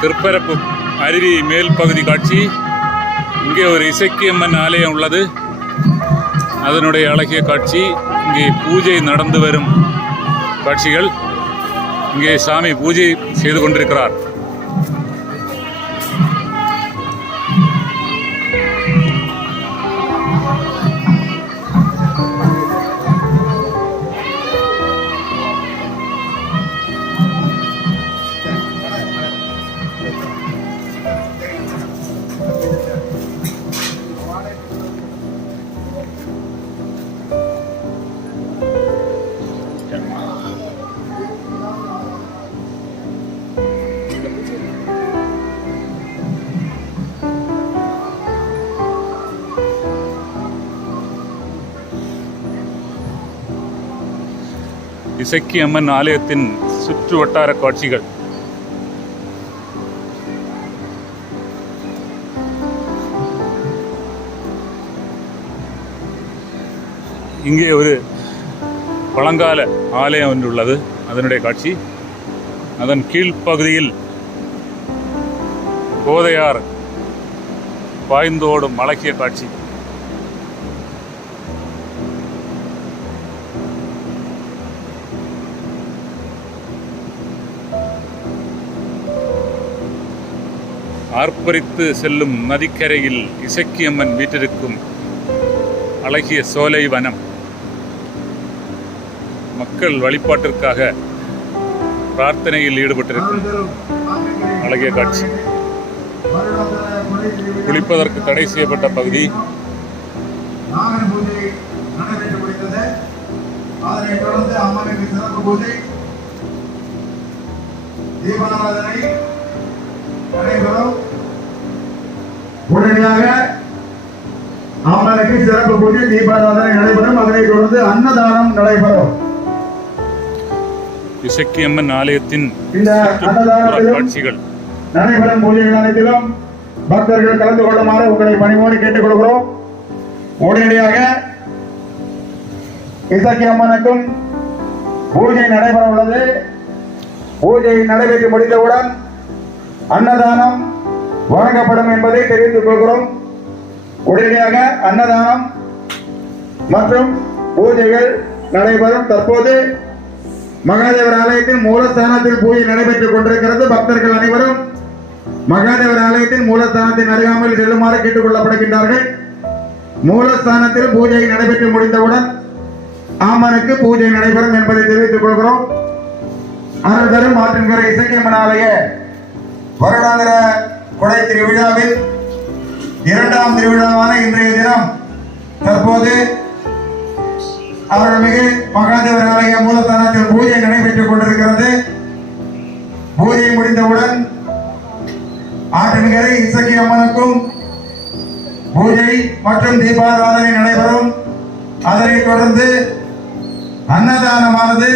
திருப்பரப்பு அருவி மேல் பகுதி காட்சி. இங்கே ஒரு இசக்கியம்மன் ஆலயம் உள்ளது. அதனுடைய அழகிய காட்சி இங்கே பூஜை நடந்து வரும் காட்சிகள். இங்கே சாமி பூஜை செய்து கொண்டிருக்கிறார். இசக்கி அம்மன் ஆலயத்தின் சுற்று வட்டார காட்சிகள். இங்கே ஒரு பழங்கால ஆலயம் ஒன்று உள்ளது. அதனுடைய காட்சி. அதன் கீழ்ப்பகுதியில் கோதையார் பாய்ந்தோடும் அழகிய காட்சி. ஆர்ப்பரித்து செல்லும் நதிக்கரையில் இசக்கியம்மன் வீற்றிருக்கும் அழகிய சோலை வனம். மக்கள் வழிபாட்டிற்காக பிரார்த்தனையில் ஈடுபட்டிருக்கும் அழகிய காட்சி. குளிப்பதற்கு தடை செய்யப்பட்ட பகுதி. அதனைத் தொடர்ந்து அம்மனுக்கு சிறப்பு பூஜை. தீபாராதனை நடைபெறும் உடனடியாக அம்மனுக்கு சிறப்பு பூஜை தீபாராதனை நடைபெறும். அதனைத் தொடர்ந்து அன்னதானம் நடைபெறும். இசக்கியம்மன் ஆலயத்தின் இந்த அன்னதானத்திலும் காட்சிகள் நடைபெறும் பூஜைகள் அனைத்திலும் பக்தர்கள் கலந்து கொள்ளுமாறு உங்களை பணிவோடு கேட்டுக்கொள்கிறோம். உடனடியாக இசக்கி அம்மனுக்கும் பூஜை நடைபெற உள்ளது பூஜை நடைபெற்று முடிந்தவுடன் அன்னதானம் வழங்கப்படும் என்பதை தெரிவித்துக் கொள்கிறோம். உடனடியாக அன்னதானம் மற்றும் பூஜைகள் நடைபெறும். தற்போது மகாதேவர் ஆலயத்தின் மூலஸ்தானத்தில் பூஜை நடைபெற்றுக் கொண்டிருக்கிறது. பக்தர்கள் அனைவரும் மகாதேவர் ஆலயத்தின் மூலஸ்தானத்தின் அருகாமையில் செல்லுமாறு கேட்டுக் கொள்ளப்படுகின்றார்கள். மூலஸ்தானத்தில் பூஜை நடைபெற்று முடிந்தவுடன் ஆமனுக்கு பூஜை நடைபெறும் என்பதை தெரிவித்துக் கொள்கிறோம். அருள் ஆற்றின்கரை இசக்கியம்மன் ஆலய வருடாந்திர கொடை திருவிழாவில் இரண்டாம் திருவிழாவான இன்றைய தினம் தற்போது அவர்கள் மகாதேவர் ஆலய மூலஸ்தானத்தில் பூஜை நடைபெற்றுக் கொண்டிருக்கிறது. பூஜை முடிந்தவுடன் ஆற்றின்கரை இசக்கி அம்மனுக்கும் பூஜை மற்றும் தீபாராதனை நடைபெறும். அதனைத் தொடர்ந்து அன்னதானமானது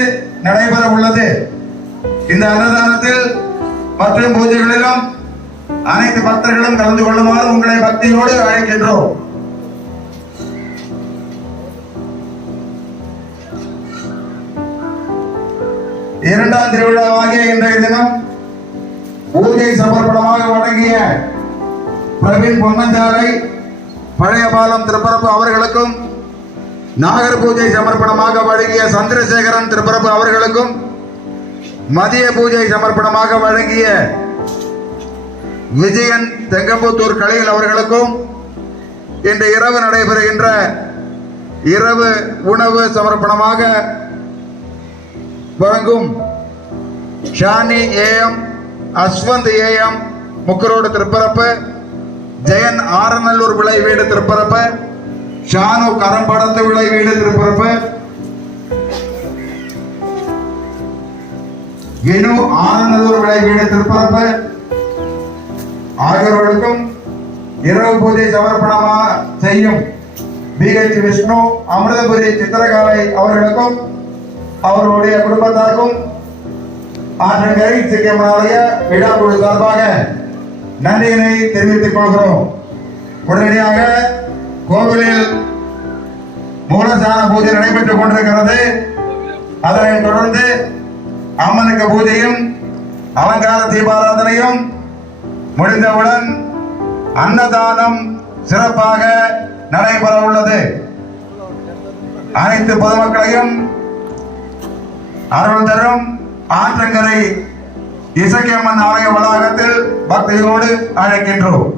நடைபெற உள்ளது இந்த அன்னதானத்தில் மற்றும் பூஜைகளிலும் அனைத்து பக்தர்களும் கலந்து கொள்ளுமாறு உங்களை பக்தியோடு அழைக்கின்றோம். இரண்டாம் திருவிழாவாகிய இன்றைய தினம் பூஜை சமர்ப்பணமாக வழங்கிய பிரவீன் பொன்னஞ்சாலை பழையபாலம் திருப்பரப்பு அவர்களுக்கும் நாகர் பூஜை சமர்ப்பணமாக வழங்கிய சந்திரசேகரன் திருப்பரப்பு அவர்களுக்கும் மதிய பூஜை சமர்ப்பணமாக வழங்கிய விஜயன் தெங்கம்புத்தூர் கலையில் அவர்களுக்கும் இன்று இரவு நடைபெறுகின்ற இரவு உணவு சமர்ப்பணமாக வழங்கும் ஷானி ஏஎம் அஸ்வந்த் ஏஎம் முக்கரோடு திருப்பரப்பு ஜெயன் ஆரநல்லூர் விளை வீடு திருப்பரப்பு ஷானு கரம்படத்து விளை வீடு திருப்பரப்பு. வினு ஆனந்தூர் விளைவீடு திருப்பரப்பு. ஆகியோர்களுக்கும் இரவு பூஜை சமர்ப்பணமாக செய்யும் பிஹெச் விஷ்ணு அமிர்தபுரி சித்திரகாலை அவர்களுக்கும் அவர்களுடைய குடும்பத்தாருக்கும் ஆற்றங்கரை சிக்கியமனாலய விழா குழு சார்பாக நன்றியினை தெரிவித்துக் கொள்கிறோம். உடனடியாக கோவிலில் மூலசான பூஜை நடைபெற்றுக் கொண்டிருக்கிறது. அதனைத் தொடர்ந்து அம்மனுக்கு பூஜையும் அலங்கார தீபாராதனையும் முடிந்தவுடன் அன்னதானம் சிறப்பாக நடைபெற உள்ளது. அனைத்து பொதுமக்களையும் அருள் தரும் ஆற்றங்கரை இசக்கியம்மன் ஆலய வளாகத்தில் பக்தியோடு அழைக்கின்றோம்.